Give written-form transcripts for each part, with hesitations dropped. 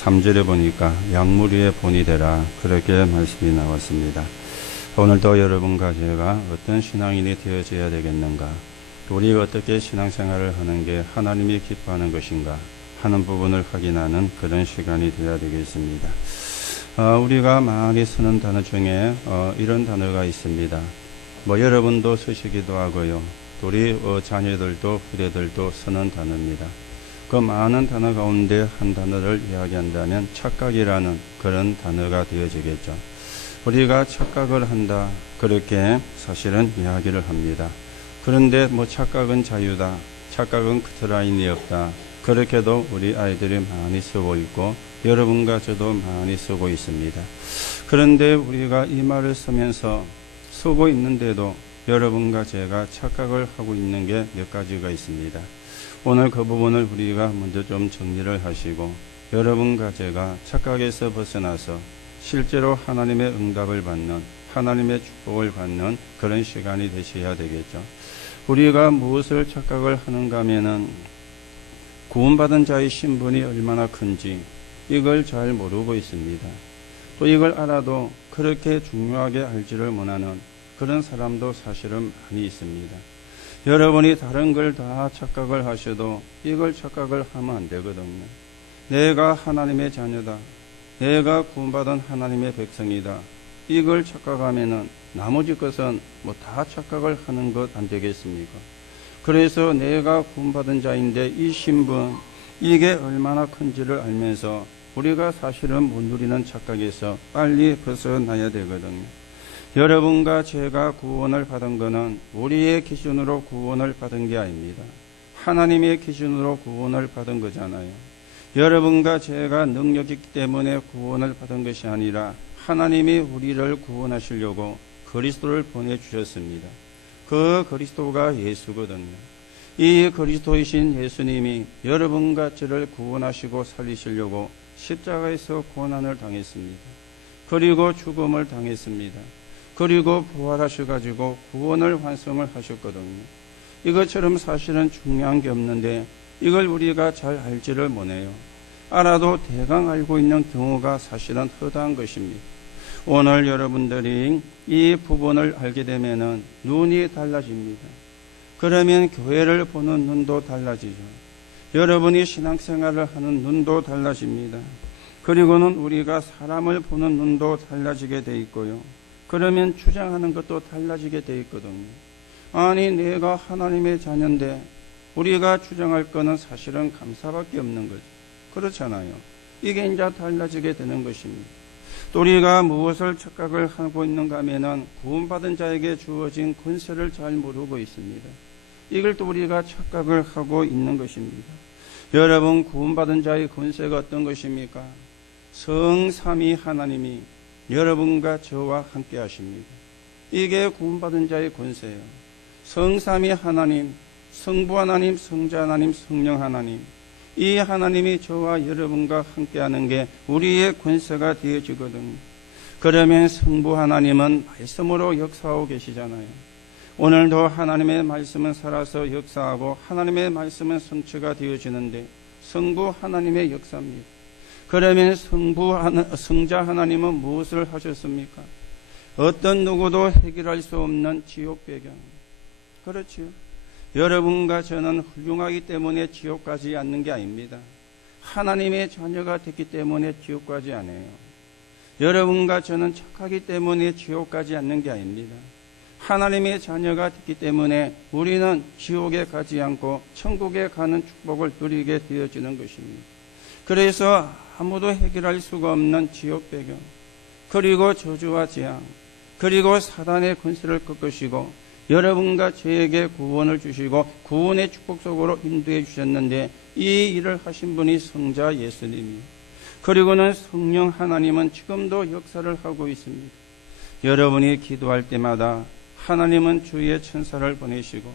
3절에 보니까 약물 위에 본이 되라 그렇게 말씀이 나왔습니다. 오늘도 여러분과 제가 어떤 신앙인이 되어져야 되겠는가, 우리가 어떻게 신앙생활을 하는 게 하나님이 기뻐하는 것인가 하는 부분을 확인하는 그런 시간이 되어야 되겠습니다. 우리가 많이 쓰는 단어 중에 이런 단어가 있습니다. 여러분도 쓰시기도 하고요, 우리 자녀들도 후대들도 쓰는 단어입니다. 그 많은 단어 가운데 한 단어를 이야기한다면 착각이라는 그런 단어가 되어지겠죠. 우리가 착각을 한다 그렇게 사실은 이야기를 합니다. 그런데 착각은 자유다, 착각은 커트라인이 없다, 그렇게도 우리 아이들이 많이 쓰고 있고 여러분과 저도 많이 쓰고 있습니다. 그런데 우리가 이 말을 쓰면서 쓰고 있는데도 여러분과 제가 착각을 하고 있는 게 몇 가지가 있습니다. 오늘 그 부분을 우리가 먼저 좀 정리를 하시고 여러분과 제가 착각에서 벗어나서 실제로 하나님의 응답을 받는, 하나님의 축복을 받는 그런 시간이 되셔야 되겠죠. 우리가 무엇을 착각을 하는가 하면은 구원받은 자의 신분이 얼마나 큰지 이걸 잘 모르고 있습니다. 또 이걸 알아도 그렇게 중요하게 알지를 못하는 그런 사람도 사실은 많이 있습니다. 여러분이 다른 걸 다 착각을 하셔도 이걸 착각을 하면 안 되거든요. 내가 하나님의 자녀다, 내가 구원받은 하나님의 백성이다, 이걸 착각하면은 나머지 것은 다 착각을 하는 것 안 되겠습니까? 그래서 내가 구원받은 자인데 이 신분, 이게 얼마나 큰지를 알면서 우리가 사실은 못 누리는 착각에서 빨리 벗어나야 되거든요. 여러분과 제가 구원을 받은 것은 우리의 기준으로 구원을 받은 게 아닙니다. 하나님의 기준으로 구원을 받은 거잖아요. 여러분과 제가 능력이 있기 때문에 구원을 받은 것이 아니라 하나님이 우리를 구원하시려고 그리스도를 보내주셨습니다. 그 그리스도가 예수거든요. 이 그리스도이신 예수님이 여러분과 저를 구원하시고 살리시려고 십자가에서 고난을 당했습니다. 그리고 죽음을 당했습니다. 그리고 부활하셔가지고 구원을 완성을 하셨거든요. 이것처럼 사실은 중요한 게 없는데 이걸 우리가 잘 알지를 못해요. 알아도 대강 알고 있는 경우가 사실은 허다한 것입니다. 오늘 여러분들이 이 부분을 알게 되면은 눈이 달라집니다. 그러면 교회를 보는 눈도 달라지죠. 여러분이 신앙생활을 하는 눈도 달라집니다. 그리고는 우리가 사람을 보는 눈도 달라지게 돼 있고요. 그러면 주장하는 것도 달라지게 돼 있거든요. 아니 내가 하나님의 자녀인데 우리가 주장할 거는 사실은 감사밖에 없는 거죠. 그렇잖아요. 이게 이제 달라지게 되는 것입니다. 또 우리가 무엇을 착각을 하고 있는가 하면은 구원받은 자에게 주어진 권세를 잘 모르고 있습니다. 이걸 또 우리가 착각을 하고 있는 것입니다. 여러분, 구원받은 자의 권세가 어떤 것입니까? 성삼위 하나님이 여러분과 저와 함께 하십니다. 이게 구원받은 자의 권세예요. 성삼위 하나님, 성부 하나님, 성자 하나님, 성령 하나님, 이 하나님이 저와 여러분과 함께하는 게 우리의 권세가 되어지거든요. 그러면 성부 하나님은 말씀으로 역사하고 계시잖아요. 오늘도 하나님의 말씀은 살아서 역사하고 하나님의 말씀은 성취가 되어지는데 성부 하나님의 역사입니다. 그러면 성자 하나님은 무엇을 하셨습니까? 어떤 누구도 해결할 수 없는 지옥 배경. 그렇지요. 여러분과 저는 훌륭하기 때문에 지옥 가지 않는 게 아닙니다. 하나님의 자녀가 됐기 때문에 지옥 가지 않아요. 여러분과 저는 착하기 때문에 지옥 가지 않는 게 아닙니다. 하나님의 자녀가 됐기 때문에 우리는 지옥에 가지 않고 천국에 가는 축복을 누리게 되어지는 것입니다. 그래서 아무도 해결할 수가 없는 지옥 배경, 그리고 저주와 재앙, 그리고 사단의 권세를 꺾으시고 여러분과 저에게 구원을 주시고 구원의 축복 속으로 인도해 주셨는데 이 일을 하신 분이 성자 예수님이에요. 그리고는 성령 하나님은 지금도 역사를 하고 있습니다. 여러분이 기도할 때마다 하나님은 주의 천사를 보내시고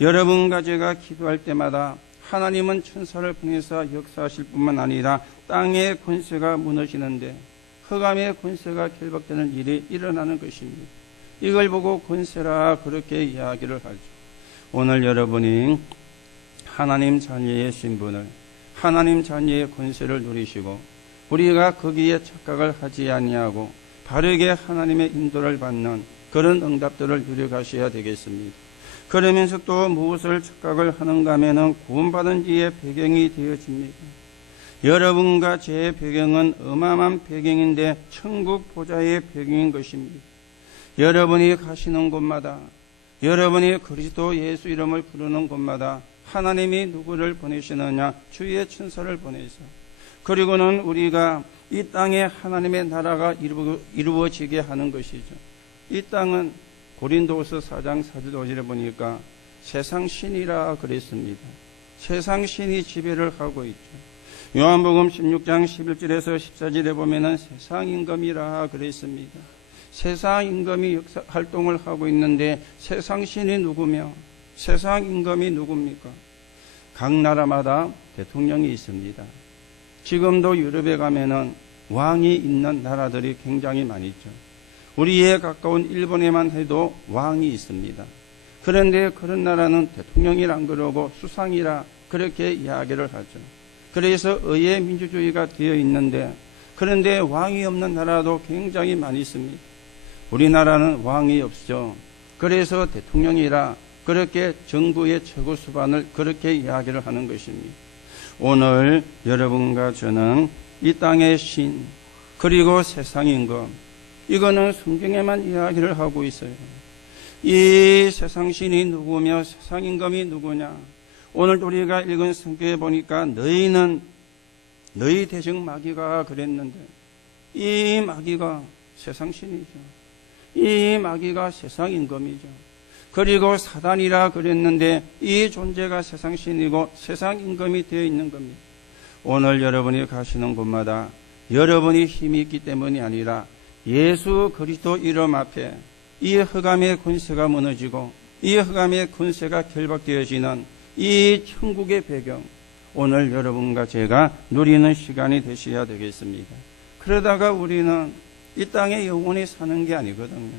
여러분과 제가 기도할 때마다 하나님은 천사를 보내서 역사하실 뿐만 아니라 땅의 권세가 무너지는데 흑암의 권세가 결박되는 일이 일어나는 것입니다. 이걸 보고 권세라 그렇게 이야기를 하죠. 오늘 여러분이 하나님 자녀의 신분을, 하나님 자녀의 권세를 누리시고 우리가 거기에 착각을 하지 아니하고 바르게 하나님의 인도를 받는 그런 응답들을 누려가셔야 되겠습니다. 그러면서 또 무엇을 착각을 하는가 하면은 구원받은 지의 배경이 되어집니다. 여러분과 제 배경은 어마어마한 배경인데 천국 보좌의 배경인 것입니다. 여러분이 가시는 곳마다, 여러분이 그리스도 예수 이름을 부르는 곳마다 하나님이 누구를 보내시느냐? 주의 천사를 보내서, 그리고는 우리가 이 땅에 하나님의 나라가 이루어지게 하는 것이죠. 이 땅은 고린도후서 4장 4절 5절에 보니까 세상 신이라 그랬습니다. 세상 신이 지배를 하고 있죠. 요한복음 16장 11절에서 14절에 보면은 세상 임금이라 그랬습니다. 세상 임금이 역사 활동을 하고 있는데 세상 신이 누구며 세상 임금이 누굽니까? 각 나라마다 대통령이 있습니다. 지금도 유럽에 가면은 왕이 있는 나라들이 굉장히 많이 있죠. 우리에 가까운 일본에만 해도 왕이 있습니다. 그런데 그런 나라는 대통령이라 안 그러고 수상이라 그렇게 이야기를 하죠. 그래서 의회 민주주의가 되어 있는데, 그런데 왕이 없는 나라도 굉장히 많이 있습니다. 우리나라는 왕이 없죠. 그래서 대통령이라 그렇게 정부의 최고 수반을 그렇게 이야기를 하는 것입니다. 오늘 여러분과 저는 이 땅의 신, 그리고 세상 임금, 이거는 성경에만 이야기를 하고 있어요. 이 세상 신이 누구며 세상 임금이 누구냐? 오늘 우리가 읽은 성경에 보니까 너희는 너희 대적 마귀가 그랬는데, 이 마귀가 세상 신이죠. 이 마귀가 세상 임금이죠. 그리고 사단이라 그랬는데 이 존재가 세상 신이고 세상 임금이 되어 있는 겁니다. 오늘 여러분이 가시는 곳마다 여러분이 힘이 있기 때문이 아니라 예수 그리스도 이름 앞에 이 흑암의 권세가 무너지고 이 흑암의 권세가 결박되어지는 이 천국의 배경, 오늘 여러분과 제가 누리는 시간이 되셔야 되겠습니다. 그러다가 우리는 이 땅에 영원히 사는 게 아니거든요.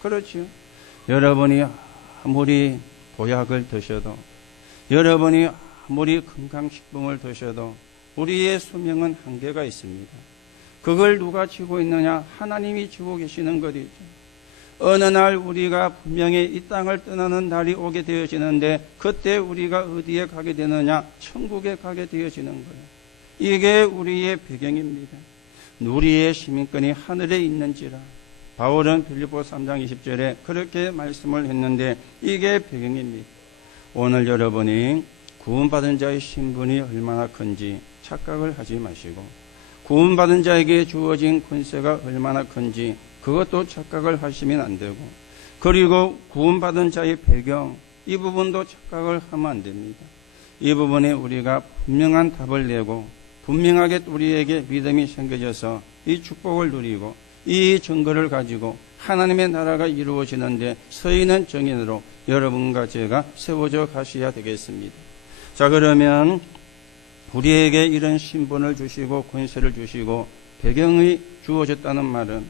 그렇죠? 여러분이 아무리 보약을 드셔도, 여러분이 아무리 건강식품을 드셔도 우리의 수명은 한계가 있습니다. 그걸 누가 지고 있느냐? 하나님이 지고 계시는 것이죠. 어느 날 우리가 분명히 이 땅을 떠나는 날이 오게 되어지는데, 그때 우리가 어디에 가게 되느냐? 천국에 가게 되어지는 거예요. 이게 우리의 배경입니다. 우리의 시민권이 하늘에 있는지라. 바울은 빌립보 3장 20절에 그렇게 말씀을 했는데 이게 배경입니다. 오늘 여러분이 구원받은 자의 신분이 얼마나 큰지 착각을 하지 마시고, 구원받은 자에게 주어진 권세가 얼마나 큰지 그것도 착각을 하시면 안 되고, 그리고 구원받은 자의 배경, 이 부분도 착각을 하면 안 됩니다. 이 부분에 우리가 분명한 답을 내고 분명하게 우리에게 믿음이 생겨져서 이 축복을 누리고 이 증거를 가지고 하나님의 나라가 이루어지는데 서 있는 정인으로 여러분과 제가 세워져 가셔야 되겠습니다. 자, 그러면 우리에게 이런 신분을 주시고 권세를 주시고 배경이 주어졌다는 말은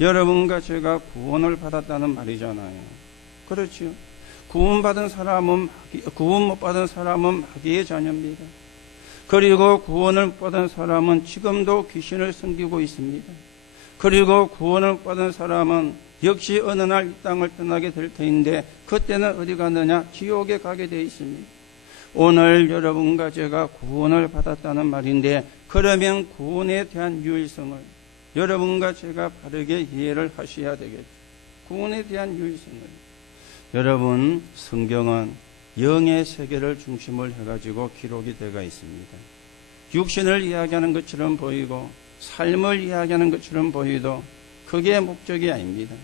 여러분과 제가 구원을 받았다는 말이잖아요. 그렇죠? 구원 못 받은 사람은 마귀의 자녀입니다. 그리고 구원을 못 받은 사람은 지금도 귀신을 섬기고 있습니다. 그리고 구원을 받은 사람은 역시 어느 날 이 땅을 떠나게 될 터인데 그때는 어디 가느냐? 지옥에 가게 되어 있습니다. 오늘 여러분과 제가 구원을 받았다는 말인데, 그러면 구원에 대한 유일성을 여러분과 제가 바르게 이해를 하셔야 되겠죠. 구원에 대한 유일성을. 여러분, 성경은 영의 세계를 중심을 해가지고 기록이 되어 있습니다. 육신을 이야기하는 것처럼 보이고 삶을 이야기하는 것처럼 보이도 그게 목적이 아닙니다.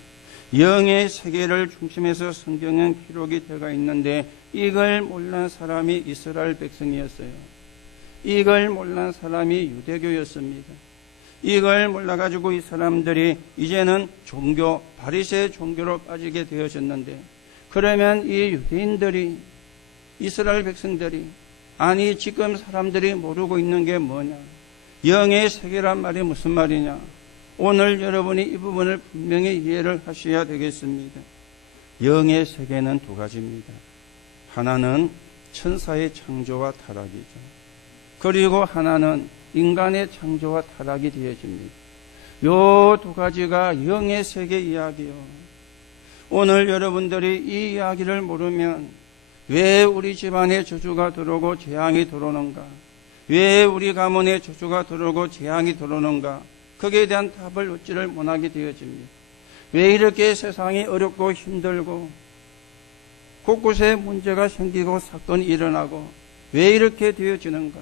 영의 세계를 중심해서 성경은 기록이 되어 있는데 이걸 몰란 사람이 이스라엘 백성이었어요. 이걸 몰란 사람이 유대교였습니다. 이걸 몰라가지고 이 사람들이 이제는 바리새 종교로 빠지게 되어졌는데, 그러면 이 유대인들이, 이스라엘 백성들이, 아니 지금 사람들이 모르고 있는 게 뭐냐? 영의 세계란 말이 무슨 말이냐? 오늘 여러분이 이 부분을 분명히 이해를 하셔야 되겠습니다. 영의 세계는 두 가지입니다. 하나는 천사의 창조와 타락이죠. 그리고 하나는 인간의 창조와 타락이 되어집니다. 요 두 가지가 영의 세계 이야기요. 오늘 여러분들이 이 이야기를 모르면 왜 우리 집안에 저주가 들어오고 재앙이 들어오는가? 왜 우리 가문에 저주가 들어오고 재앙이 들어오는가? 거기에 대한 답을 얻지를 못하게 되어집니다. 왜 이렇게 세상이 어렵고 힘들고 곳곳에 문제가 생기고 사건이 일어나고 왜 이렇게 되어지는가?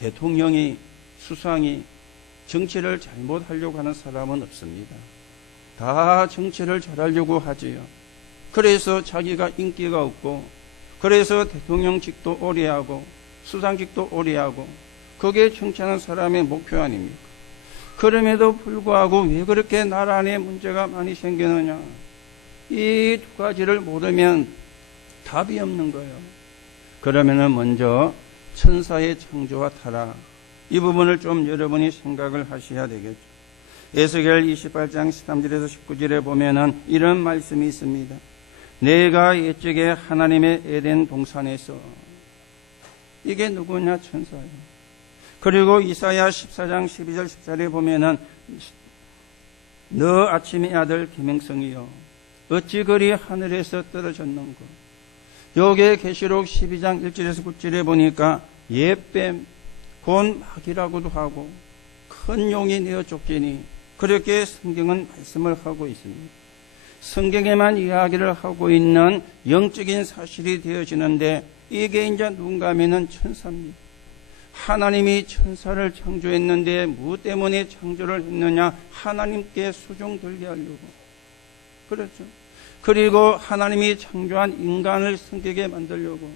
대통령이, 수상이 정치를 잘못하려고 하는 사람은 없습니다. 다 정치를 잘하려고 하지요. 그래서 자기가 인기가 없고, 그래서 대통령직도 오래 하고 수상직도 오래 하고, 그게 정치하는 사람의 목표 아닙니까? 그럼에도 불구하고 왜 그렇게 나라 안에 문제가 많이 생기느냐? 이 두 가지를 모르면 답이 없는 거예요. 그러면은 먼저 천사의 창조와 타락, 이 부분을 좀 여러분이 생각을 하셔야 되겠죠. 에스겔 28장 13절에서 19절에 보면은 이런 말씀이 있습니다. 내가 옛적에 하나님의 에덴 동산에서, 이게 누구냐? 천사예요. 그리고 이사야 14장 12절 14절에 보면은 너 아침의 아들 기명성이여 어찌 그리 하늘에서 떨어졌는고. 여기에 계시록 12장 1절에서 9절에 보니까 옛뱀 곧 마귀라고도 하고 큰 용이 내어 쫓기니, 그렇게 성경은 말씀을 하고 있습니다. 성경에만 이야기를 하고 있는 영적인 사실이 되어지는데, 이게 이제 누군가 하면은 천사입니다. 하나님이 천사를 창조했는데 무엇 때문에 창조를 했느냐? 하나님께 수종들게 하려고. 그렇죠. 그리고 하나님이 창조한 인간을 성격에 만들려고.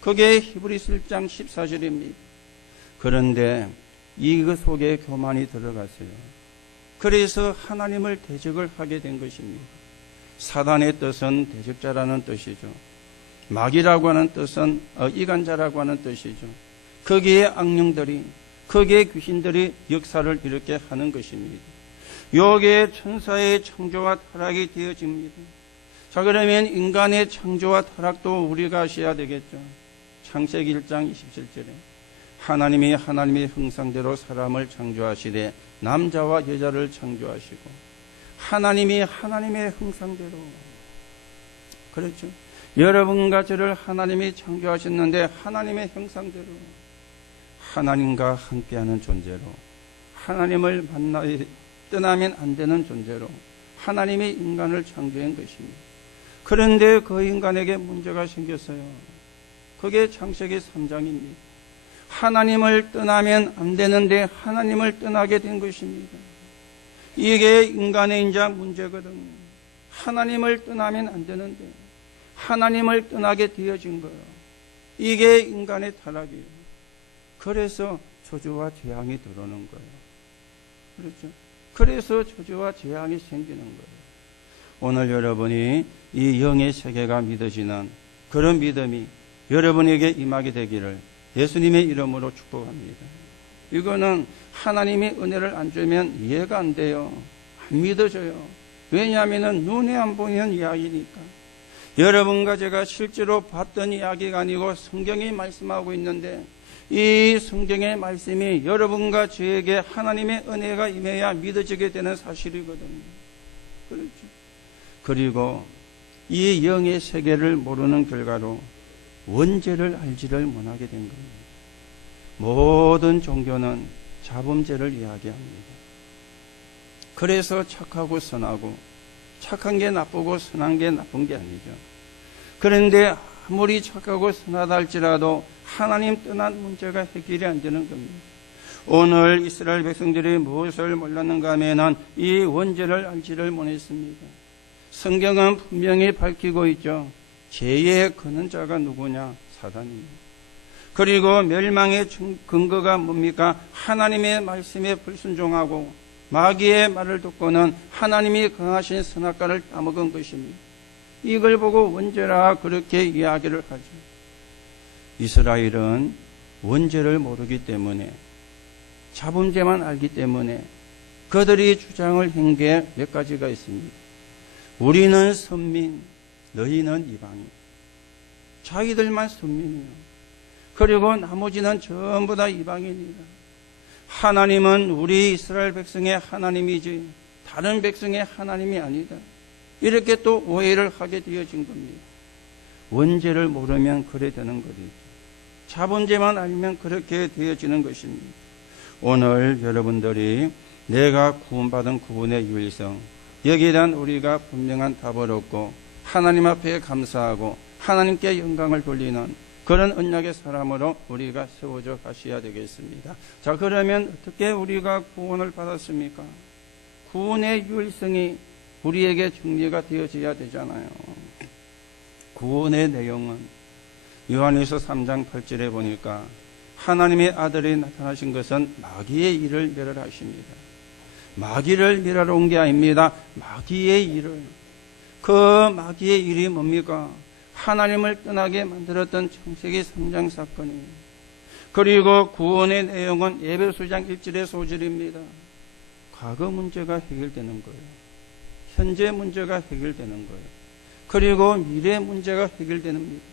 그게 히브리서 1장 14절입니다. 그런데 이그 속에 교만이 들어갔어요. 그래서 하나님을 대적을 하게 된 것입니다. 사단의 뜻은 대적자라는 뜻이죠. 마귀라고 하는 뜻은 이간자라고 하는 뜻이죠. 거기에 악령들이, 거기에 귀신들이 역사를 이렇게 하는 것입니다. 여기에 천사의 창조와 타락이 되어집니다. 자, 그러면 인간의 창조와 타락도 우리가 아셔야 되겠죠. 창세기 1장 27절에 하나님이 하나님의 형상대로 사람을 창조하시되 남자와 여자를 창조하시고, 하나님이 하나님의 형상대로, 그렇죠. 여러분과 저를 하나님이 창조하셨는데 하나님의 형상대로 하나님과 함께하는 존재로, 하나님을 떠나면 안 되는 존재로 하나님이 인간을 창조한 것입니다. 그런데 그 인간에게 문제가 생겼어요. 그게 창세기 3장입니다. 하나님을 떠나면 안 되는데 하나님을 떠나게 된 것입니다. 이게 인간의 이제 문제거든요. 하나님을 떠나면 안 되는데 하나님을 떠나게 되어진 거예요. 이게 인간의 타락이에요. 그래서 저주와 재앙이 들어오는 거예요. 그렇죠? 그래서 저주와 재앙이 생기는 거예요. 오늘 여러분이 이 영의 세계가 믿어지는 그런 믿음이 여러분에게 임하게 되기를 예수님의 이름으로 축복합니다. 이거는 하나님의 은혜를 안 주면 이해가 안 돼요. 안 믿어져요. 왜냐하면 눈에 안 보이는 이야기니까. 여러분과 제가 실제로 봤던 이야기가 아니고 성경이 말씀하고 있는데, 이 성경의 말씀이 여러분과 저에게 하나님의 은혜가 임해야 믿어지게 되는 사실이거든요. 그렇죠. 그리고 이 영의 세계를 모르는 결과로 원죄를 알지를 못하게 된 겁니다. 모든 종교는 자범죄를 이야기합니다. 그래서 착하고 선하고, 착한 게 나쁘고 선한 게 나쁜 게 아니죠. 그런데 아무리 착하고 선하다 할지라도 하나님 떠난 문제가 해결이 안 되는 겁니다. 오늘 이스라엘 백성들이 무엇을 몰랐는가 하면 이 원죄를 알지를 못했습니다. 성경은 분명히 밝히고 있죠. 죄의 근원자가 누구냐? 사단입니다. 그리고 멸망의 근거가 뭡니까? 하나님의 말씀에 불순종하고 마귀의 말을 듣고는 하나님이 강하신 선악과를 따먹은 것입니다. 이걸 보고 원죄라 그렇게 이야기를 하죠. 이스라엘은 원죄를 모르기 때문에, 자범죄만 알기 때문에 그들이 주장을 한 게 몇 가지가 있습니다. 우리는 선민, 너희는 이방인. 자기들만 선민이요. 그리고 나머지는 전부 다 이방인이다. 하나님은 우리 이스라엘 백성의 하나님이지 다른 백성의 하나님이 아니다. 이렇게 또 오해를 하게 되어진 겁니다. 원죄를 모르면 그래 되는 거지. 자본죄만 알면 그렇게 되어지는 것입니다. 오늘 여러분들이 내가 구원받은 구원의 유일성, 여기에 대한 우리가 분명한 답을 얻고 하나님 앞에 감사하고 하나님께 영광을 돌리는 그런 언약의 사람으로 우리가 세워져 가셔야 되겠습니다. 자, 그러면 어떻게 우리가 구원을 받았습니까? 구원의 유일성이 우리에게 정리가 되어져야 되잖아요. 구원의 내용은 요한일서 3장 8절에 보니까 하나님의 아들이 나타나신 것은 마귀의 일을 멸하라 하십니다. 마귀를 멸하러 온 게 아닙니다. 마귀의 일을. 그 마귀의 일이 뭡니까? 하나님을 떠나게 만들었던 창세기 3장 사건이에요. 그리고 구원의 내용은 에베소장 1절의 소절입니다. 과거 문제가 해결되는 거예요. 현재 문제가 해결되는 거예요. 그리고 미래 문제가 해결되는 겁니다.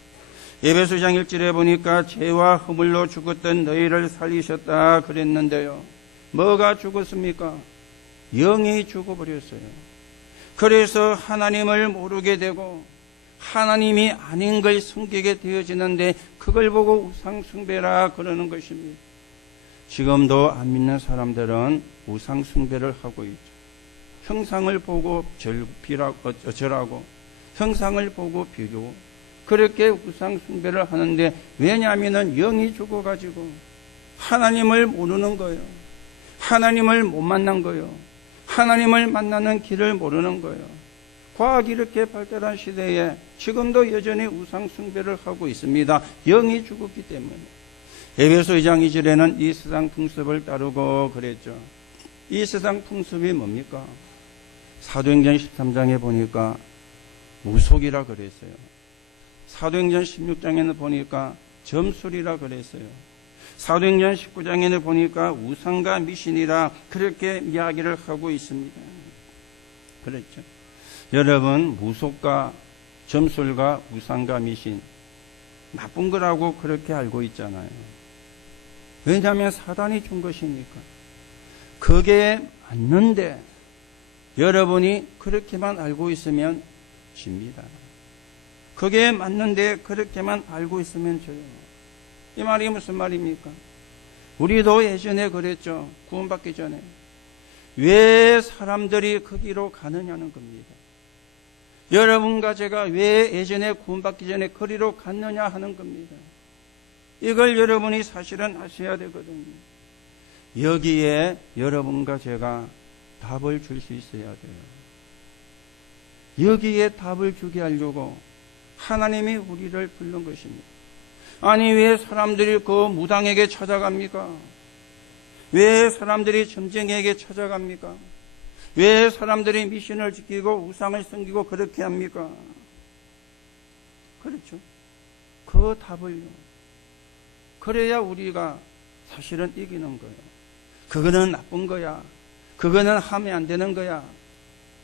에베소장 1절에 보니까 죄와 허물로 죽었던 너희를 살리셨다 그랬는데요. 뭐가 죽었습니까? 영이 죽어버렸어요. 그래서 하나님을 모르게 되고 하나님이 아닌 걸 섬기게 되어지는데 그걸 보고 우상 숭배라 그러는 것입니다. 지금도 안 믿는 사람들은 우상 숭배를 하고 있죠. 형상을 보고 절하고 형상을 보고 비교고 그렇게 우상 숭배를 하는데, 왜냐하면 영이 죽어가지고 하나님을 모르는 거예요. 하나님을 못 만난 거예요. 하나님을 만나는 길을 모르는 거예요. 과학이 이렇게 발달한 시대에 지금도 여전히 우상 숭배를 하고 있습니다. 영이 죽었기 때문에. 에베소 2장 2절에는 이 세상 풍습을 따르고 그랬죠. 이 세상 풍습이 뭡니까? 사도행전 13장에 보니까 무속이라 그랬어요. 사도행전 16장에는 보니까 점술이라 그랬어요. 사도행전 19장에는 보니까 우상과 미신이라 그렇게 이야기를 하고 있습니다. 그렇죠. 여러분, 무속과 점술과 우상과 미신 나쁜 거라고 그렇게 알고 있잖아요. 왜냐하면 사단이 준 것이니까. 그게 맞는데 여러분이 그렇게만 알고 있으면 집니다. 그게 맞는데 그렇게만 알고 있으면 져요. 이 말이 무슨 말입니까? 우리도 예전에 그랬죠. 구원받기 전에. 왜 사람들이 거기로 가느냐는 겁니다. 여러분과 제가 왜 예전에 구원받기 전에 거리로 갔느냐 하는 겁니다. 이걸 여러분이 사실은 아셔야 되거든요. 여기에 여러분과 제가 답을 줄 수 있어야 돼요. 여기에 답을 주게 하려고 하나님이 우리를 부른 것입니다. 아니, 왜 사람들이 그 무당에게 찾아갑니까? 왜 사람들이 점쟁이에게 찾아갑니까? 왜 사람들이 미신을 지키고 우상을 섬기고 그렇게 합니까? 그렇죠. 그 답을요. 그래야 우리가 사실은 이기는 거예요. 그거는 나쁜 거야. 그거는 하면 안 되는 거야.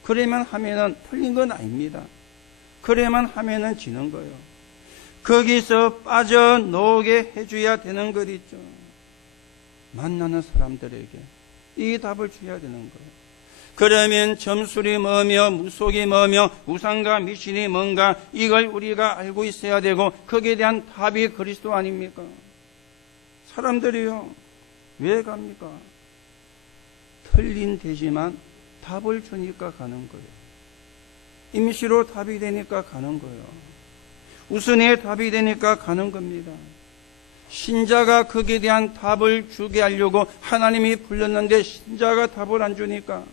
그래만 하면은 틀린 건 아닙니다. 그래만 하면은 지는 거예요. 거기서 빠져나오게 해줘야 되는 것 있죠. 만나는 사람들에게 이 답을 줘야 되는 거예요. 그러면 점술이 뭐며 무속이 뭐며 우상과 미신이 뭔가 이걸 우리가 알고 있어야 되고 거기에 대한 답이 그리스도 아닙니까? 사람들이요, 왜 갑니까? 틀린 되지만 답을 주니까 가는 거예요. 임시로 답이 되니까 가는 거예요. 우선의 답이 되니까 가는 겁니다. 신자가 거기에 대한 답을 주게 하려고 하나님이 불렀는데 신자가 답을 안 주니까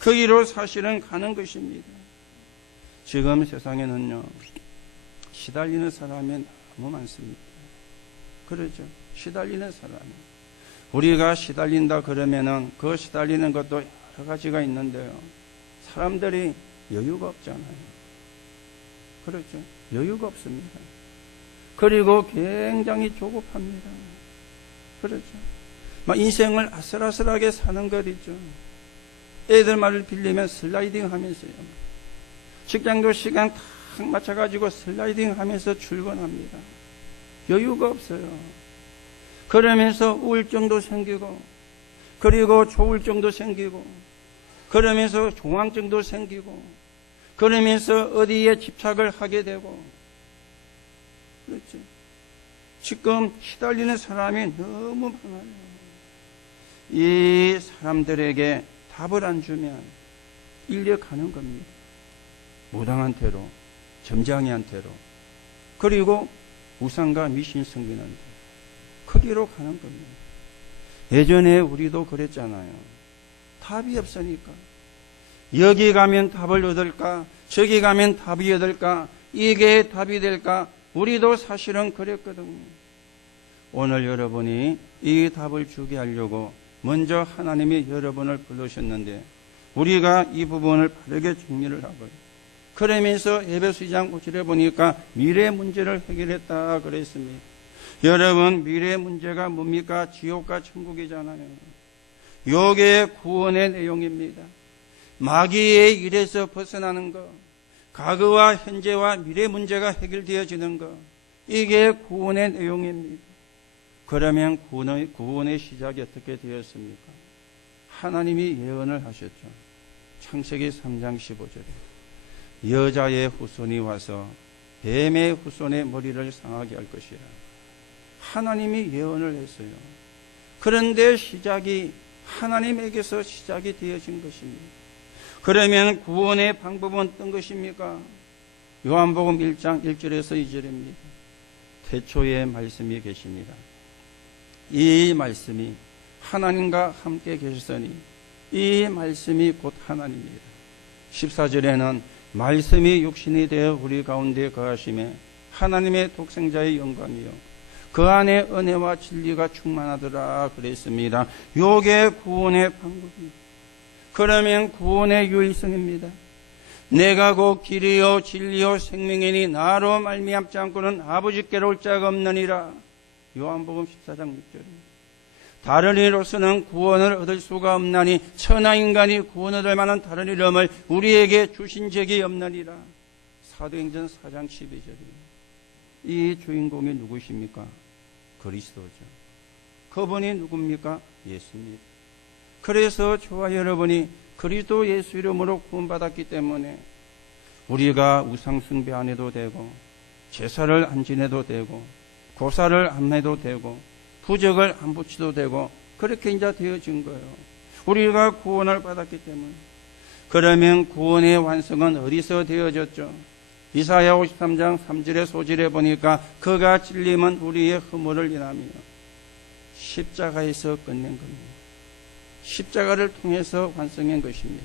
거기로 사실은 가는 것입니다. 지금 세상에는요, 시달리는 사람이 너무 많습니다. 그렇죠. 시달리는 사람이. 우리가 시달린다 그러면은 그 시달리는 것도 여러 가지가 있는데요. 사람들이 여유가 없잖아요. 그렇죠. 여유가 없습니다. 그리고 굉장히 조급합니다. 그렇죠. 막 인생을 아슬아슬하게 사는 것 있죠. 애들 말을 빌리면 슬라이딩 하면서요. 직장도 시간 탁 맞춰가지고 슬라이딩 하면서 출근합니다. 여유가 없어요. 그러면서 우울증도 생기고 그리고 조울증도 생기고, 그러면서 종황증도 생기고, 그러면서 어디에 집착을 하게 되고, 그렇지. 지금 시달리는 사람이 너무 많아요. 이 사람들에게 답을 안 주면 일려가는 겁니다. 무당한테로, 점장이한테로, 그리고 우상과 미신 성민한테 거기로 가는 겁니다. 예전에 우리도 그랬잖아요. 답이 없으니까 여기 가면 답을 얻을까, 저기 가면 답이 얻을까, 이게 답이 될까, 우리도 사실은 그랬거든요. 오늘 여러분이 이 답을 주게 하려고 먼저 하나님이 여러분을 부르셨는데, 우리가 이 부분을 바르게 정리를 하고요. 그러면서 에베소 2장 5절에 보니까 미래 문제를 해결했다 그랬습니다. 여러분, 미래 문제가 뭡니까? 지옥과 천국이잖아요. 요게 구원의 내용입니다. 마귀의 일에서 벗어나는 것, 과거와 현재와 미래 문제가 해결되어지는 것, 이게 구원의 내용입니다. 그러면 구원의 시작이 어떻게 되었습니까? 하나님이 예언을 하셨죠. 창세기 3장 15절에 여자의 후손이 와서 뱀의 후손의 머리를 상하게 할 것이라. 하나님이 예언을 했어요. 그런데 시작이 하나님에게서 시작이 되어진 것입니다. 그러면 구원의 방법은 어떤 것입니까? 요한복음 1장 1절에서 2절입니다. 태초에 말씀이 계십니다. 이 말씀이 하나님과 함께 계셨으니 이 말씀이 곧 하나님입니다. 14절에는 말씀이 육신이 되어 우리 가운데 거하심에 하나님의 독생자의 영광이요 그 안에 은혜와 진리가 충만하더라 그랬습니다. 요게 구원의 방법입니다. 그러면 구원의 유일성입니다. 내가 곧 길이요 진리요 생명이니 나로 말미암지 않고는 아버지께로 올 자가 없느니라. 요한복음 14장 6절입니다. 다른 이로서는 구원을 얻을 수가 없나니 천하인간이 구원 얻을 만한 다른 이름을 우리에게 주신 적이 없느니라. 사도행전 4장 12절입니다. 이 주인공이 누구십니까? 그리스도죠. 그분이 누굽니까? 예수입니다. 그래서 저와 여러분이 그리스도 예수 이름으로 구원받았기 때문에 우리가 우상 숭배 안 해도 되고, 제사를 안 지내도 되고, 고사를 안 해도 되고, 부적을 안 붙여도 되고, 그렇게 이제 되어진 거예요. 우리가 구원을 받았기 때문에. 그러면 구원의 완성은 어디서 되어졌죠? 이사야 53장 3절의 소절에 보니까 그가 찔림은 우리의 허물을 인하며 십자가에서 끝낸 겁니다. 십자가를 통해서 완성한 것입니다.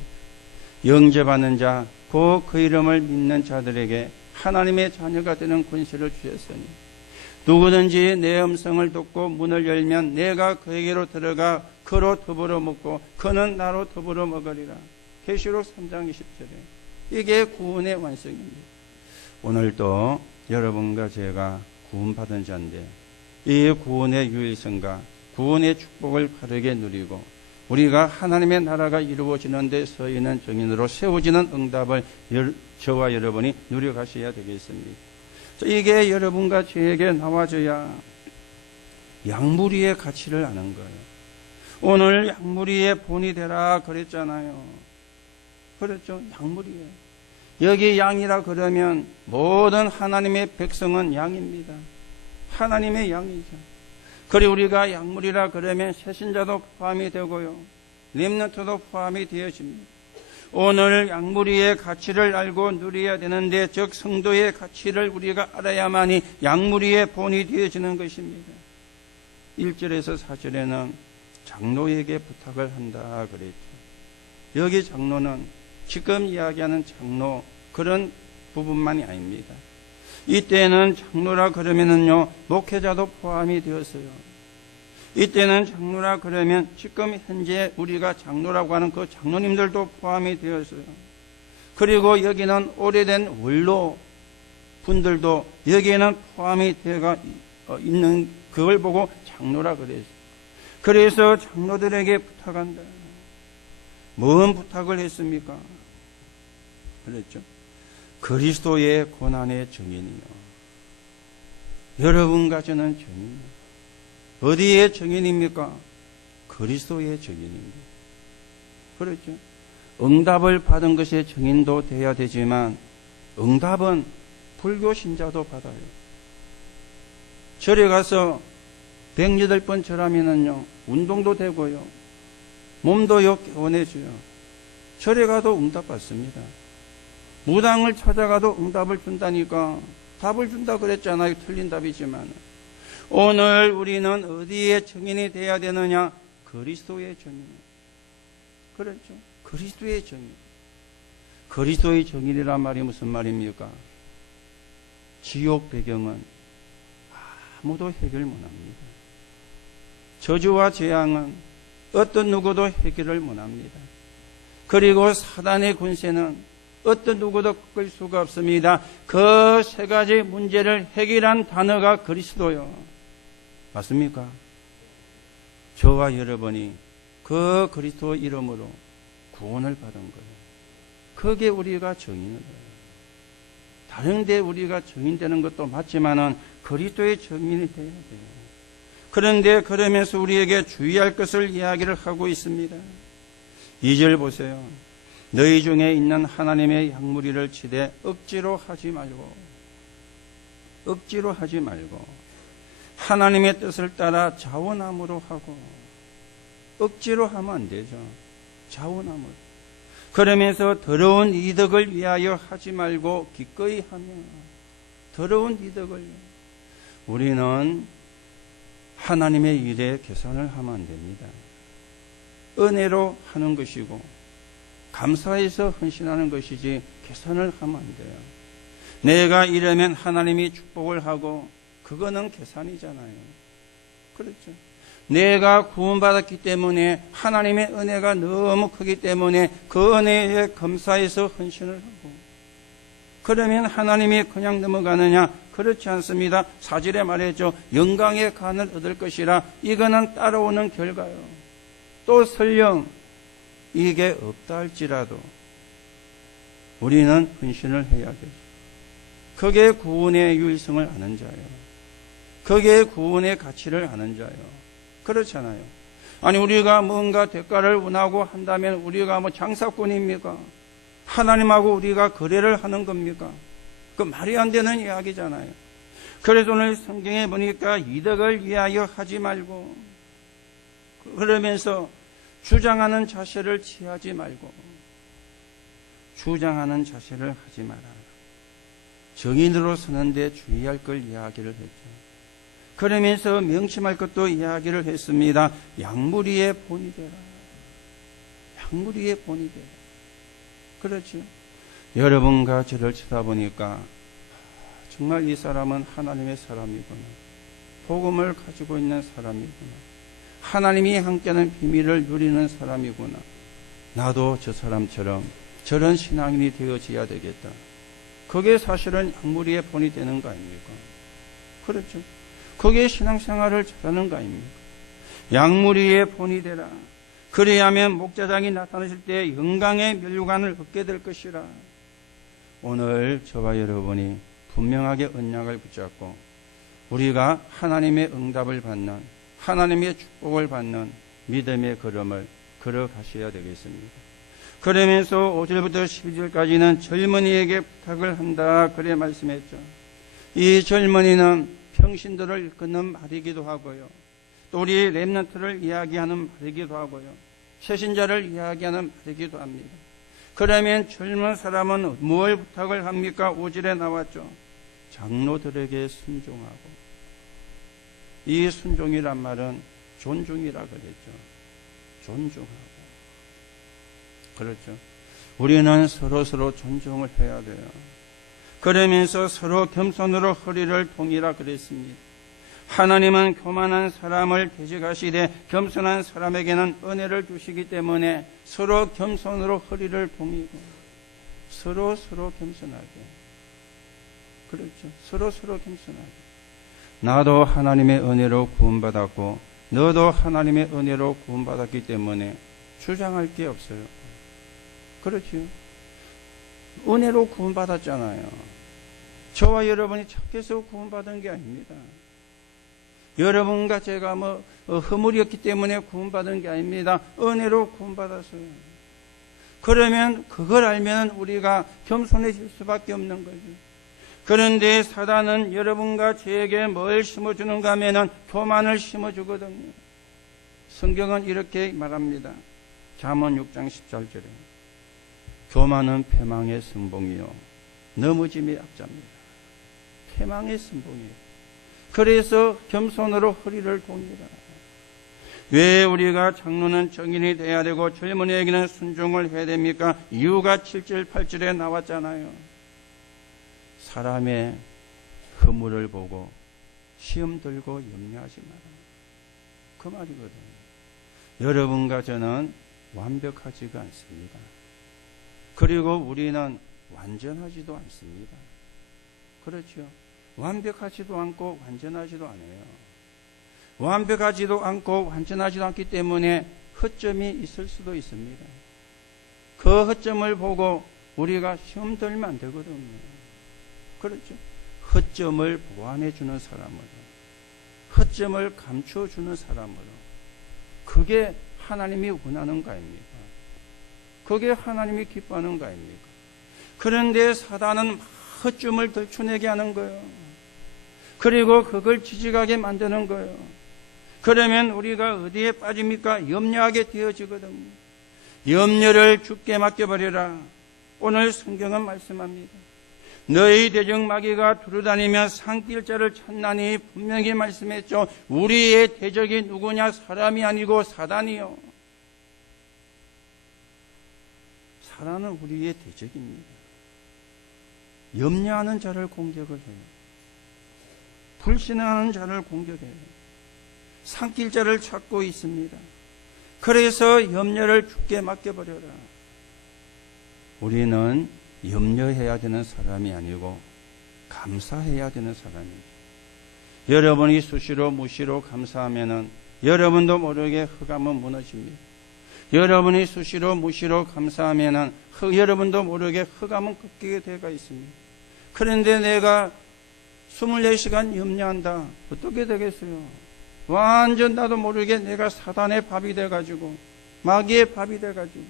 영접하는 자, 곧 그 이름을 믿는 자들에게 하나님의 자녀가 되는 권세를 주셨으니 누구든지 내 음성을 듣고 문을 열면 내가 그에게로 들어가 그로 더불어 먹고 그는 나로 더불어 먹으리라. 계시록 3장 20절에 이게 구원의 완성입니다. 오늘도 여러분과 제가 구원받은 자인데 이 구원의 유일성과 구원의 축복을 바르게 누리고 우리가 하나님의 나라가 이루어지는 데 서 있는 정인으로 세워지는 응답을 저와 여러분이 누려가셔야 되겠습니다. 이게 여러분과 저에게 나와줘야 양무리의 가치를 아는 거예요. 오늘 양무리의 본이 되라 그랬잖아요. 그렇죠? 양무리예요. 여기 양이라 그러면 모든 하나님의 백성은 양입니다. 하나님의 양이죠. 그리고 우리가 양물이라 그러면 새신자도 포함이 되고요. 렘넌트도 포함이 되어집니다. 오늘 양무리의 가치를 알고 누려야 되는데 즉 성도의 가치를 우리가 알아야만이 양무리의 본이 되어지는 것입니다. 1절에서 4절에는 장로에게 부탁을 한다 그랬죠. 여기 장로는 지금 이야기하는 장로 그런 부분만이 아닙니다. 이때는 장로라 그러면은요 목회자도 포함이 되었어요. 이때는 장로라 그러면 지금 현재 우리가 장로라고 하는 그 장로님들도 포함이 되었어요. 그리고 여기는 오래된 원로 분들도 여기에는 포함이 되어 있는 그걸 보고 장로라 그랬어요. 그래서 장로들에게 부탁한다. 뭔 부탁을 했습니까? 그랬죠. 그리스도의 고난의 증인이요. 여러분과 저는 증인. 어디의 증인입니까? 그리스도의 증인입니다. 그렇죠? 응답을 받은 것의 증인도 돼야 되지만 응답은 불교 신자도 받아요. 절에 가서 108번 절하면은요, 운동도 되고요, 몸도 개운해져요. 절에 가도 응답 받습니다. 무당을 찾아가도 응답을 준다니까, 답을 준다 그랬잖아요. 틀린 답이지만. 오늘 우리는 어디에 증인이 돼야 되느냐? 그리스도의 증인. 그렇죠? 그리스도의 증인. 그리스도의 증인이란 말이 무슨 말입니까? 지옥 배경은 아무도 해결 못합니다. 저주와 재앙은 어떤 누구도 해결을 못합니다. 그리고 사단의 군세는 어떤 누구도 꺾을 수가 없습니다. 그 세 가지 문제를 해결한 단어가 그리스도요. 맞습니까? 저와 여러분이 그 그리스도 이름으로 구원을 받은 거예요. 그게 우리가 증인을 해요. 다른 데 우리가 증인되는 것도 맞지만은 그리스도의 증인이 돼야 돼요. 그런데 그러면서 우리에게 주의할 것을 이야기를 하고 있습니다. 2절 보세요. 너희 중에 있는 하나님의 양무리를 치되 억지로 하지 말고 하나님의 뜻을 따라 자원함으로 하고. 억지로 하면 안 되죠. 자원함으로. 그러면서 더러운 이득을 위하여 하지 말고 기꺼이 하며. 더러운 이득을. 우리는 하나님의 일에 계산을 하면 안 됩니다. 은혜로 하는 것이고 감사해서 헌신하는 것이지 계산을 하면 안 돼요. 내가 이러면 하나님이 축복을 하고 그거는 계산이잖아요. 그렇죠? 내가 구원받았기 때문에 하나님의 은혜가 너무 크기 때문에 그 은혜에 감사해서 헌신을 하고 그러면 하나님이 그냥 넘어가느냐? 그렇지 않습니다. 4절에 말했죠. 영광의 간을 얻을 것이라. 이거는 따라오는 결과요. 또 설령 이게 없다 할지라도 우리는 헌신을 해야 돼요. 그게 구원의 유일성을 아는 자예요. 그게 구원의 가치를 아는 자예요. 그렇잖아요. 아니 우리가 뭔가 대가를 원하고 한다면 우리가 뭐 장사꾼입니까? 하나님하고 우리가 거래를 하는 겁니까? 그 말이 안 되는 이야기잖아요. 그래서 오늘 성경에 보니까 이득을 위하여 하지 말고 그러면서 주장하는 자세를 취하지 말고 주장하는 자세를 하지 마라. 정인으로 서는데 주의할 걸 이야기를 했죠. 그러면서 명심할 것도 이야기를 했습니다. 양무리의 본이 되라. 양무리의 본이 되라. 그렇죠. 여러분과 저를 쳐다보니까 정말 이 사람은 하나님의 사람이구나. 복음을 가지고 있는 사람이구나. 하나님이 함께하는 비밀을 누리는 사람이구나. 나도 저 사람처럼 저런 신앙인이 되어져야 되겠다. 그게 사실은 양무리의 본이 되는 거 아닙니까? 그렇죠. 그게 신앙생활을 잘하는 거 아닙니까? 양무리의 본이 되라. 그래야면 목자장이 나타나실 때 영광의 면류관을 얻게 될 것이라. 오늘 저와 여러분이 분명하게 언약을 붙잡고 우리가 하나님의 응답을 받는 하나님의 축복을 받는 믿음의 걸음을 걸어가셔야 되겠습니다. 그러면서 5절부터 12절까지는 젊은이에게 부탁을 한다 그래 말씀했죠. 이 젊은이는 평신도를 걷는 말이기도 하고요. 또 우리 렘넌트를 이야기하는 말이기도 하고요. 새신자를 이야기하는 말이기도 합니다. 그러면 젊은 사람은 뭘 부탁을 합니까? 5절에 나왔죠. 장로들에게 순종하고. 이 순종이란 말은 존중이라 그랬죠. 존중하고. 그렇죠. 우리는 서로 존중을 해야 돼요. 그러면서 서로 겸손으로 허리를 동이라 그랬습니다. 하나님은 교만한 사람을 대적하시되 겸손한 사람에게는 은혜를 주시기 때문에 서로 겸손으로 허리를 동이고 서로 겸손하게. 그렇죠. 서로 겸손하게. 나도 하나님의 은혜로 구원받았고 너도 하나님의 은혜로 구원받았기 때문에 주장할 게 없어요. 그렇죠. 은혜로 구원받았잖아요. 저와 여러분이 착해서 구원받은 게 아닙니다. 여러분과 제가 허물이었기 때문에 구원받은 게 아닙니다. 은혜로 구원받았어요. 그러면 그걸 알면 우리가 겸손해질 수밖에 없는 거죠. 그런데 사단은 여러분과 저에게 뭘 심어주는가 하면은 교만을 심어주거든요. 성경은 이렇게 말합니다. 잠언 6장 14절에 교만은 패망의 선봉이요 넘어짐의 약자입니다. 패망의 선봉이에요. 그래서 겸손으로 허리를 돕니다. 왜 우리가 장로는 정인이 돼야 되고 젊은이에게는 순종을 해야 됩니까? 이유가 7절 8절에 나왔잖아요. 사람의 허물을 보고 시험 들고 염려하지 마라. 그 말이거든요. 여러분과 저는 완벽하지가 않습니다. 그리고 우리는 완전하지도 않습니다. 그렇죠? 완벽하지도 않고 완전하지도 않아요. 완벽하지도 않고 완전하지도 않기 때문에 허점이 있을 수도 있습니다. 그 허점을 보고 우리가 시험 들면 안 되거든요. 그렇죠? 허점을 보완해 주는 사람으로, 허점을 감추어 주는 사람으로, 그게 하나님이 원하는 거 아닙니까? 그게 하나님이 기뻐하는 거 아닙니까? 그런데 사단은 허점을 들춰내게 하는 거예요. 그리고 그걸 지지하게 만드는 거예요. 그러면 우리가 어디에 빠집니까? 염려하게 되어지거든요. 염려를 주께 맡겨버려라. 오늘 성경은 말씀합니다. 너희 대적 마귀가 두루다니며 산길자를 찾나니 분명히 말씀했죠. 우리의 대적이 누구냐? 사람이 아니고 사단이요. 사단은 우리의 대적입니다. 염려하는 자를 공격을 해요. 불신하는 자를 공격해요. 산길자를 찾고 있습니다. 그래서 염려를 주께 맡겨버려라. 우리는 염려해야 되는 사람이 아니고 감사해야 되는 사람이죠. 여러분이 수시로 무시로 감사하면은 여러분도 모르게 흑암은 무너집니다. 여러분이 수시로 무시로 감사하면은 여러분도 모르게 흑암은 꺾이게 되어 있습니다. 그런데 내가 24시간 염려한다. 어떻게 되겠어요? 완전 나도 모르게 내가 사단의 밥이 돼가지고 마귀의 밥이 돼가지고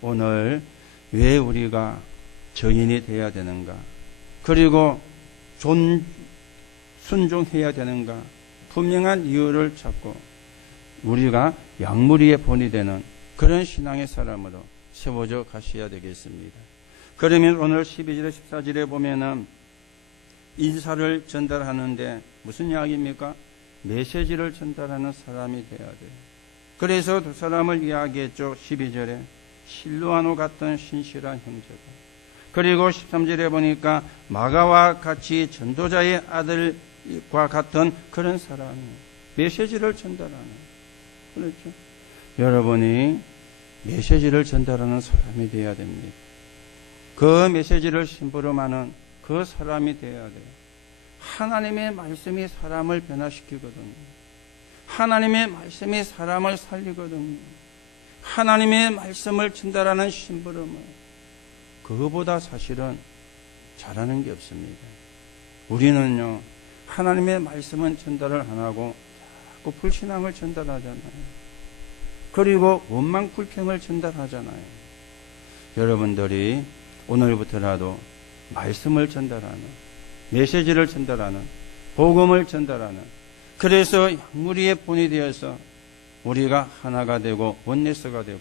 오늘 왜 우리가 정인이 돼야 되는가? 그리고 순종해야 되는가? 분명한 이유를 찾고 우리가 양무리의 본이 되는 그런 신앙의 사람으로 세워져 가셔야 되겠습니다. 그러면 오늘 12절에 14절에 보면은 인사를 전달하는데 무슨 이야기입니까? 메시지를 전달하는 사람이 되어야 돼요. 그래서 두 사람을 이야기했죠. 12절에 실루아노 같은 신실한 형제가. 그리고 13절에 보니까 마가와 같이 전도자의 아들과 같은 그런 사람이 메시지를 전달하는. 그렇죠? 여러분이 메시지를 전달하는 사람이 되어야 됩니다. 그 메시지를 심부름하는 그 사람이 되어야 돼요. 하나님의 말씀이 사람을 변화시키거든요. 하나님의 말씀이 사람을 살리거든요. 하나님의 말씀을 전달하는 심부름을 그거보다 사실은 잘하는 게 없습니다. 우리는요 하나님의 말씀은 전달을 안 하고 자꾸 불신앙을 전달하잖아요. 그리고 원망불평을 전달하잖아요. 여러분들이 오늘부터라도 말씀을 전달하는, 메시지를 전달하는, 복음을 전달하는, 그래서 양무리의 본이 되어서 우리가 하나가 되고 원내스가 되고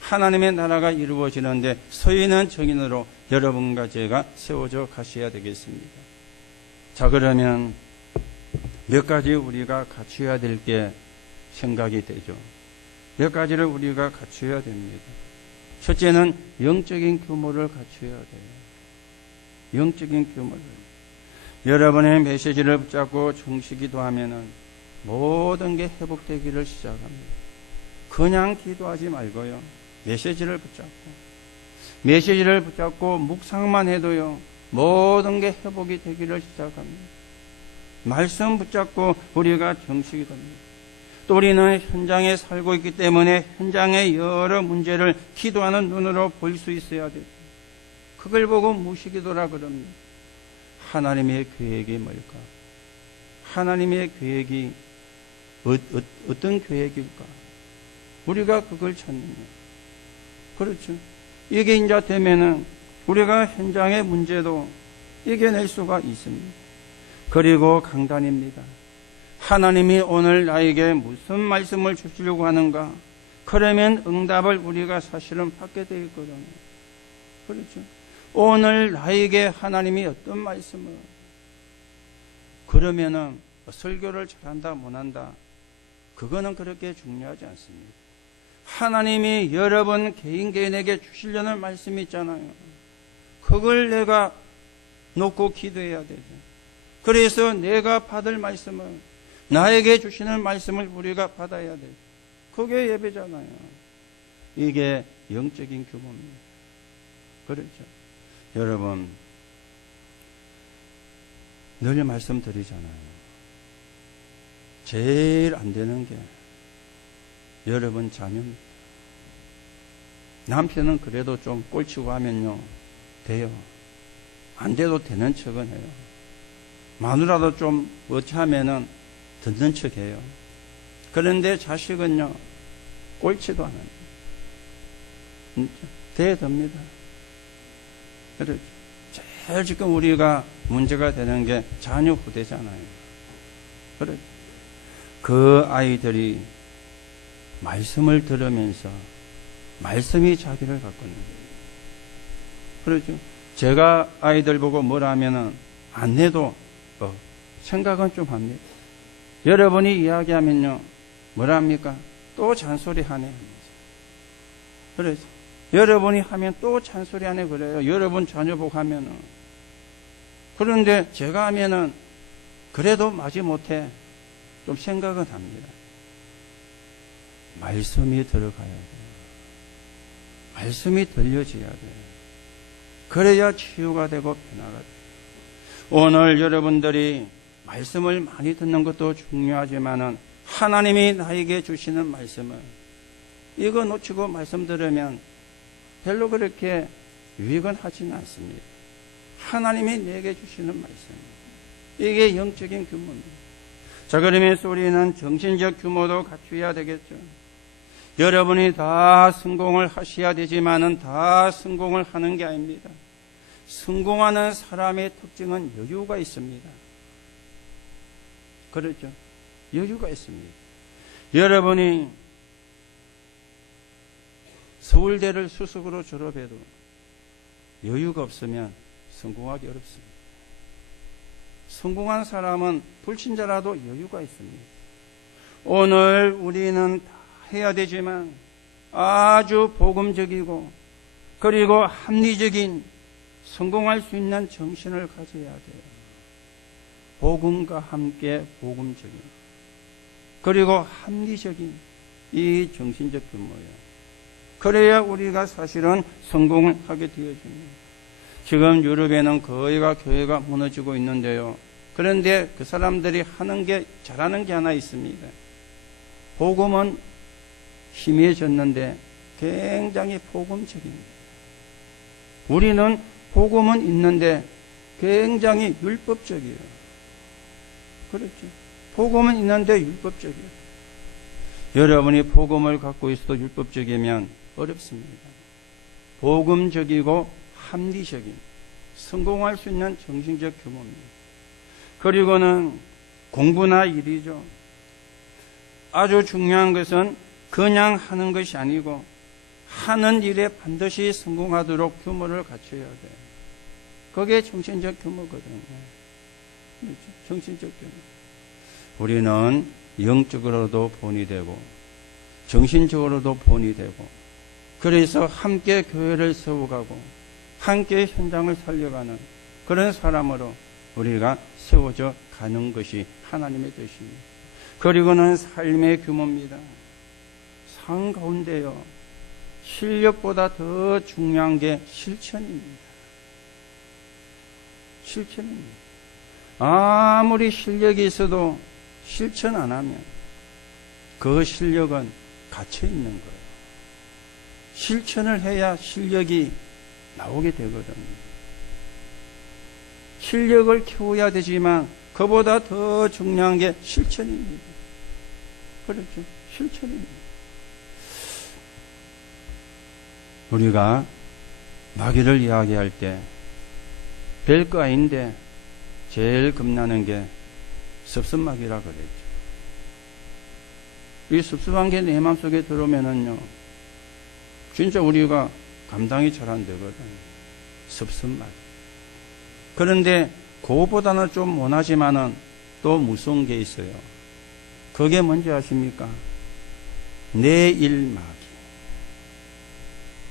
하나님의 나라가 이루어지는데 서 있는 정인으로 여러분과 제가 세워져 가셔야 되겠습니다. 자, 그러면 몇 가지 우리가 갖춰야 될 게 생각이 되죠. 몇 가지를 우리가 갖춰야 됩니다. 첫째는 영적인 규모를 갖춰야 돼요. 영적인 규모를. 여러분의 메시지를 붙잡고 정식기도하면은 모든 게 회복되기를 시작합니다. 그냥 기도하지 말고요. 메시지를 붙잡고 묵상만 해도요. 모든 게 회복이 되기를 시작합니다. 말씀 붙잡고 우리가 정식기도합니다. 또 우리는 현장에 살고 있기 때문에 현장의 여러 문제를 기도하는 눈으로 볼 수 있어야 돼요. 그걸 보고 무시기도라 그럽니다. 하나님의 계획이 뭘까? 하나님의 계획이 어떤 계획일까? 우리가 그걸 찾느냐? 그렇죠. 이게 이제 되면은 우리가 현장의 문제도 이겨낼 수가 있습니다. 그리고 강단입니다. 하나님이 오늘 나에게 무슨 말씀을 주시려고 하는가? 그러면 응답을 우리가 사실은 받게 되어 있거든요. 그렇죠. 오늘 나에게 하나님이 어떤 말씀을, 그러면은 설교를 잘한다 못한다 그거는 그렇게 중요하지 않습니다. 하나님이 여러분 개인에게 주시려는 말씀이 있잖아요. 그걸 내가 놓고 기도해야 되죠. 그래서 내가 받을 말씀을, 나에게 주시는 말씀을 우리가 받아야 되죠. 그게 예배잖아요. 이게 영적인 규모입니다. 그렇죠. 여러분, 늘 말씀드리잖아요. 제일 안 되는 게 여러분 자녀입니다. 남편은 그래도 좀 꼴치고 하면요 돼요. 안 돼도 되는 척은 해요. 마누라도 좀 어찌하면은 듣는 척 해요. 그런데 자식은요 꼴치도 안 합니다. 돼야 됩니다. 그렇죠. 제일 지금 우리가 문제가 되는 게 자녀 후대잖아요. 그렇죠. 그 아이들이 말씀을 들으면서 말씀이 자기를 바꾸는 거예요. 그렇죠. 제가 아이들 보고 뭐라 하면은 안 해도 생각은 좀 합니다. 여러분이 이야기하면요 뭐라 합니까? 또 잔소리 하네 하면서. 그래서 여러분이 하면 또 잔소리 하네 그래요. 여러분 자녀 보고 하면은. 그런데 제가 하면은 그래도 마지못해 좀 생각은 합니다. 말씀이 들어가야 돼요. 말씀이 들려져야 돼요. 그래야 치유가 되고 변화가 돼요. 오늘 여러분들이 말씀을 많이 듣는 것도 중요하지만은 하나님이 나에게 주시는 말씀을 이거 놓치고 말씀 들으면 별로 그렇게 유익은 하지는 않습니다. 하나님이 내게 주시는 말씀, 이게 영적인 규모입니다. 자, 그러면서 우리는 정신적 규모도 갖춰야 되겠죠. 여러분이 다 성공을 하셔야 되지만은 다 성공을 하는 게 아닙니다. 성공하는 사람의 특징은 여유가 있습니다. 그렇죠? 여유가 있습니다. 여러분이 서울대를 수석으로 졸업해도 여유가 없으면 성공하기 어렵습니다. 성공한 사람은 불신자라도 여유가 있습니다. 오늘 우리는 다 해야 되지만 아주 복음적이고 그리고 합리적인 성공할 수 있는 정신을 가져야 돼요. 복음과 함께 복음적인 그리고 합리적인 이 정신적 규모예요. 그래야 우리가 사실은 성공을 하게 되어집니다. 지금 유럽에는 거의가 교회가 무너지고 있는데요. 그런데 그 사람들이 하는 게 잘하는 게 하나 있습니다. 복음은 희미해졌는데 굉장히 복음적입니다. 우리는 복음은 있는데 굉장히 율법적이에요. 그렇죠. 복음은 있는데 율법적이에요. 여러분이 복음을 갖고 있어도 율법적이면 어렵습니다. 복음적이고 합리적인 성공할 수 있는 정신적 규모입니다. 그리고는 공부나 일이죠. 아주 중요한 것은 그냥 하는 것이 아니고 하는 일에 반드시 성공하도록 규모를 갖춰야 돼요. 그게 정신적 규모거든요. 그렇죠? 정신적 규모. 우리는 영적으로도 본이 되고 정신적으로도 본이 되고 그래서 함께 교회를 세워가고 함께 현장을 살려가는 그런 사람으로 우리가 세워져 가는 것이 하나님의 뜻입니다. 그리고는 삶의 규모입니다. 삶 가운데요. 실력보다 더 중요한 게 실천입니다. 실천입니다. 아무리 실력이 있어도 실천 안 하면 그 실력은 갇혀 있는 거예요. 실천을 해야 실력이 나오게 되거든요. 실력을 키워야 되지만 그보다 더 중요한 게 실천입니다. 그렇죠? 실천입니다. 우리가 마귀를 이야기할 때 별거 아닌데 제일 겁나는 게 섭섭마귀라 그랬죠. 이 섭섭한 게 내 마음속에 들어오면은요, 진짜 우리가 감당이 잘 안 되거든요. 섭섭마귀. 그런데 그거보다는 좀 못하지만은 또 무서운 게 있어요. 그게 뭔지 아십니까? 내일마귀.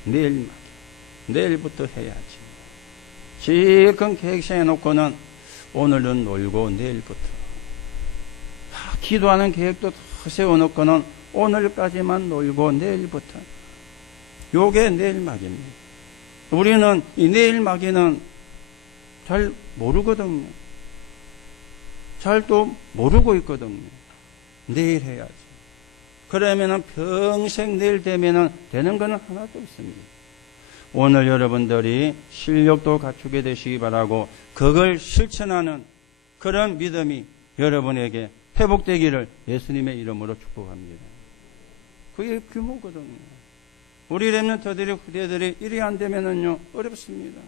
내일마귀. 내일부터 해야지. 지금 계획 세워놓고는 오늘은 놀고 내일부터. 기도하는 계획도 다 세워놓고는 오늘까지만 놀고 내일부터. 요게 내일마귀입니다. 우리는 이 내일마귀는 잘 모르거든요. 잘 또 모르고 있거든요. 내일 해야지. 그러면은 평생 내일 되면은 되는 거는 하나도 없습니다. 오늘 여러분들이 실력도 갖추게 되시기 바라고 그걸 실천하는 그런 믿음이 여러분에게 회복되기를 예수님의 이름으로 축복합니다. 그게 규모거든요. 우리 렘넌트들이 후대들이 일이 안 되면은요 어렵습니다.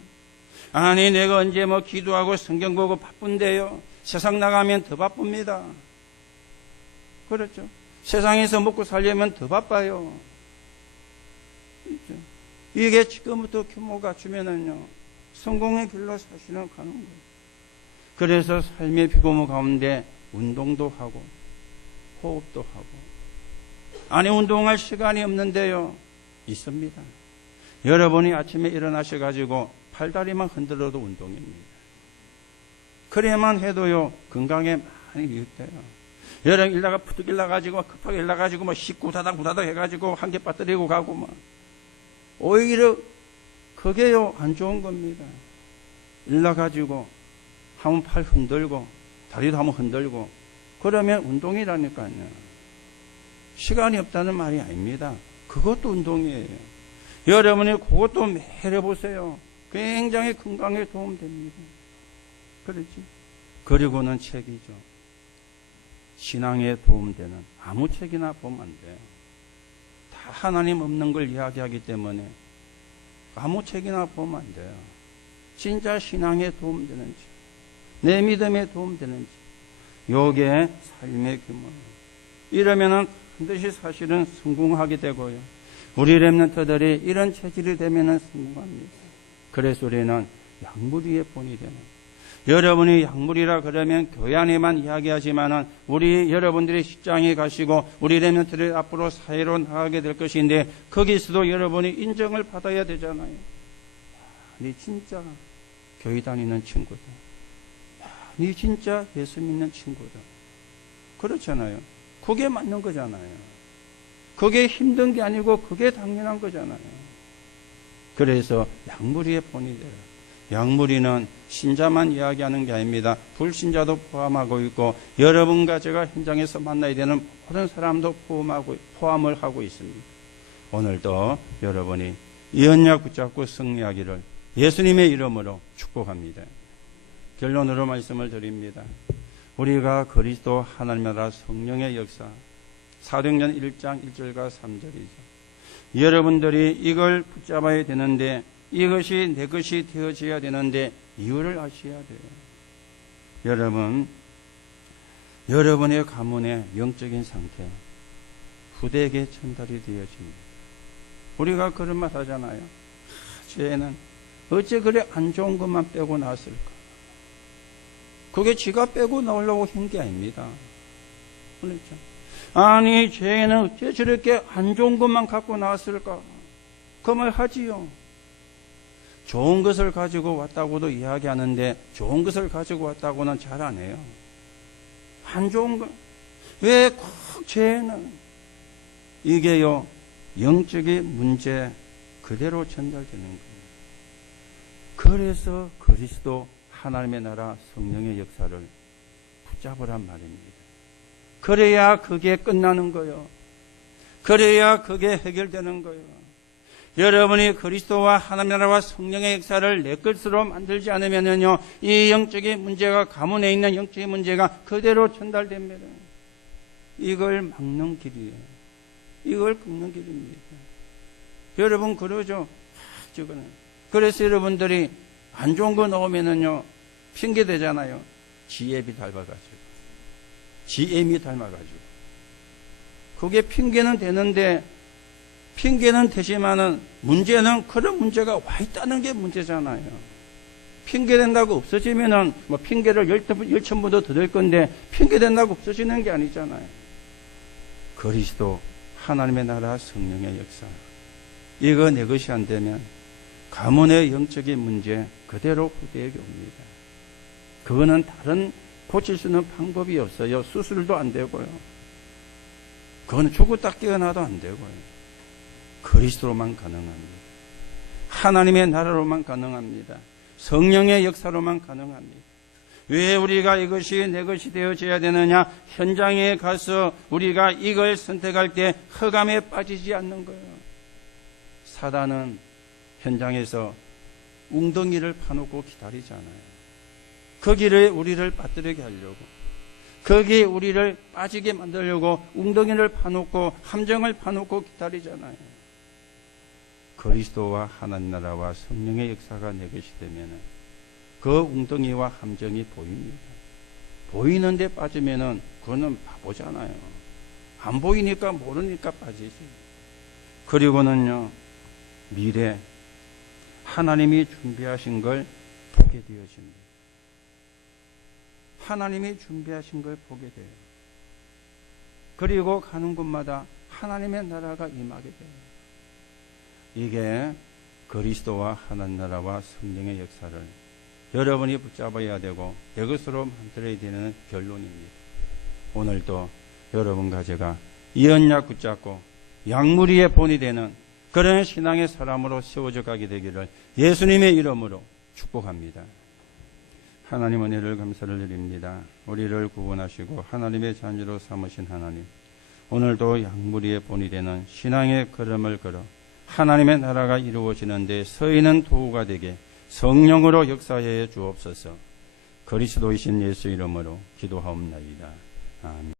아니 내가 언제 뭐 기도하고 성경 보고 바쁜데요. 세상 나가면 더 바쁩니다. 그렇죠. 세상에서 먹고 살려면 더 바빠요. 그렇죠? 이게 지금부터 규모가 갖추면은요 성공의 길로 사실은 가는 거예요. 그래서 삶의 피고무 가운데 운동도 하고 호흡도 하고 아니 운동할 시간이 없는데요 있습니다. 여러분이 아침에 일어나셔가지고 팔다리만 흔들어도 운동입니다. 그래야만 해도요 건강에 많이 유익돼요. 여름 일다가 푸득 일나가지고 급하게 일나가지고 뭐 씻고 다닥 해가지고 한 개 빠뜨리고 가고 뭐 오히려 그게요 안 좋은 겁니다. 일나가지고 한번 팔 흔들고 다리도 한번 흔들고 그러면 운동이라니까요. 시간이 없다는 말이 아닙니다. 그것도 운동이에요. 여러분이 그것도 매일 해보세요. 굉장히 건강에 도움됩니다. 그렇지? 그리고는 책이죠. 신앙에 도움되는 아무 책이나 보면 안 돼요. 다 하나님 없는 걸 이야기하기 때문에 아무 책이나 보면 안 돼요. 진짜 신앙에 도움되는지 내 믿음에 도움되는지 요게 삶의 규모예요. 이러면은 반드시 사실은 성공하게 되고요. 우리 렘넌트들이 이런 체질이 되면은 성공합니다. 그래서 우리는 약물이의 본이 되는 여러분이 약물이라 그러면 교회 안에만 이야기하지만은 우리 여러분들이 직장에 가시고 우리 렘넌트들 앞으로 사회로 나가게 될 것인데 거기서도 여러분이 인정을 받아야 되잖아요. 네 진짜 교회 다니는 친구다. 네 진짜 예수 믿는 친구다. 그렇잖아요. 그게 맞는 거잖아요. 그게 힘든 게 아니고 그게 당연한 거잖아요. 그래서 약물이의 본이 되라. 약물이는 신자만 이야기하는 게 아닙니다. 불신자도 포함하고 있고 여러분과 제가 현장에서 만나야 되는 모든 사람도 포함을 하고 있습니다. 오늘도 여러분이 이 언약 붙잡고 승리하기를 예수님의 이름으로 축복합니다. 결론으로 말씀을 드립니다. 우리가 그리스도 하나님 나라 성령의 역사 사도행전 1장 1절과 3절이죠. 여러분들이 이걸 붙잡아야 되는데 이것이 내 것이 되어져야 되는데 이유를 아셔야 돼요. 여러분, 여러분의 가문의 영적인 상태 후대에게 전달이 되어집니다. 우리가 그런 말 하잖아요. 쟤는 어째 그래 안 좋은 것만 빼고 나왔을까? 그게 지가 빼고 나오려고 한 게 아닙니다. 그렇죠? 아니 쟤는 어째 저렇게 안 좋은 것만 갖고 나왔을까? 그 말 하지요. 좋은 것을 가지고 왔다고도 이야기하는데 좋은 것을 가지고 왔다고는 잘 안 해요. 안 좋은 것. 왜 꼭 쟤는? 이게요 영적인 문제 그대로 전달되는 거예요. 그래서 그리스도 하나님의 나라 성령의 역사를 붙잡으란 말입니다. 그래야 그게 끝나는 거예요. 그래야 그게 해결되는 거예요. 여러분이 그리스도와 하나님 나라와 성령의 역사를 내 것으로 만들지 않으면요, 이 영적인 문제가, 가문에 있는 영적인 문제가 그대로 전달됩니다. 이걸 막는 길이에요. 이걸 끊는 길입니다. 여러분 그러죠? 저거는. 그래서 여러분들이 안 좋은 거 나오면은요, 핑계 대잖아요. 지엠이 닮아가지고. GM이 닮아가지고. 그게 핑계는 되는데, 핑계는 되지만은 문제는 그런 문제가 와 있다는 게 문제잖아요. 핑계 된다고 없어지면은 뭐 핑계를 10,000번도 더 될 건데, 핑계 된다고 없어지는 게 아니잖아요. 그리스도, 하나님의 나라, 성령의 역사. 이거 내 것이 안 되면 가문의 영적인 문제 그대로 후대에게 옵니다. 그거는 다른 고칠 수 있는 방법이 없어요. 수술도 안 되고요. 그건 죽었다 깨어나도 안 되고요. 그리스도로만 가능합니다. 하나님의 나라로만 가능합니다. 성령의 역사로만 가능합니다. 왜 우리가 이것이 내 것이 되어져야 되느냐? 현장에 가서 우리가 이걸 선택할 때 흑암에 빠지지 않는 거예요. 사단은 현장에서 웅덩이를 파놓고 기다리잖아요. 거기를 우리를 빠뜨리게 하려고, 거기에 우리를 빠지게 만들려고 웅덩이를 파놓고 함정을 파놓고 기다리잖아요. 그리스도와 하나님 나라와 성령의 역사가 내 것이 되면은 그 웅덩이와 함정이 보입니다. 보이는데 빠지면은 그거는 바보잖아요. 안 보이니까 모르니까 빠지지. 그리고는요, 미래 하나님이 준비하신 걸 보게 되어집니다. 하나님이 준비하신 걸 보게 돼요. 그리고 가는 곳마다 하나님의 나라가 임하게 돼요. 이게 그리스도와 하나님 나라와 성령의 역사를 여러분이 붙잡아야 되고 내 것으로 만들어야 되는 결론입니다. 오늘도 여러분과 제가 이 언약 붙잡고 양무리의 본이 되는 그런 신앙의 사람으로 세워져 가게 되기를 예수님의 이름으로 축복합니다. 하나님 은혜를 감사를 드립니다. 우리를 구원하시고 하나님의 자녀로 삼으신 하나님, 오늘도 양무리의 본이 되는 신앙의 걸음을 걸어 하나님의 나라가 이루어지는 데 서 있는 도구가 되게 성령으로 역사해 주옵소서. 그리스도이신 예수 이름으로 기도하옵나이다. 아멘.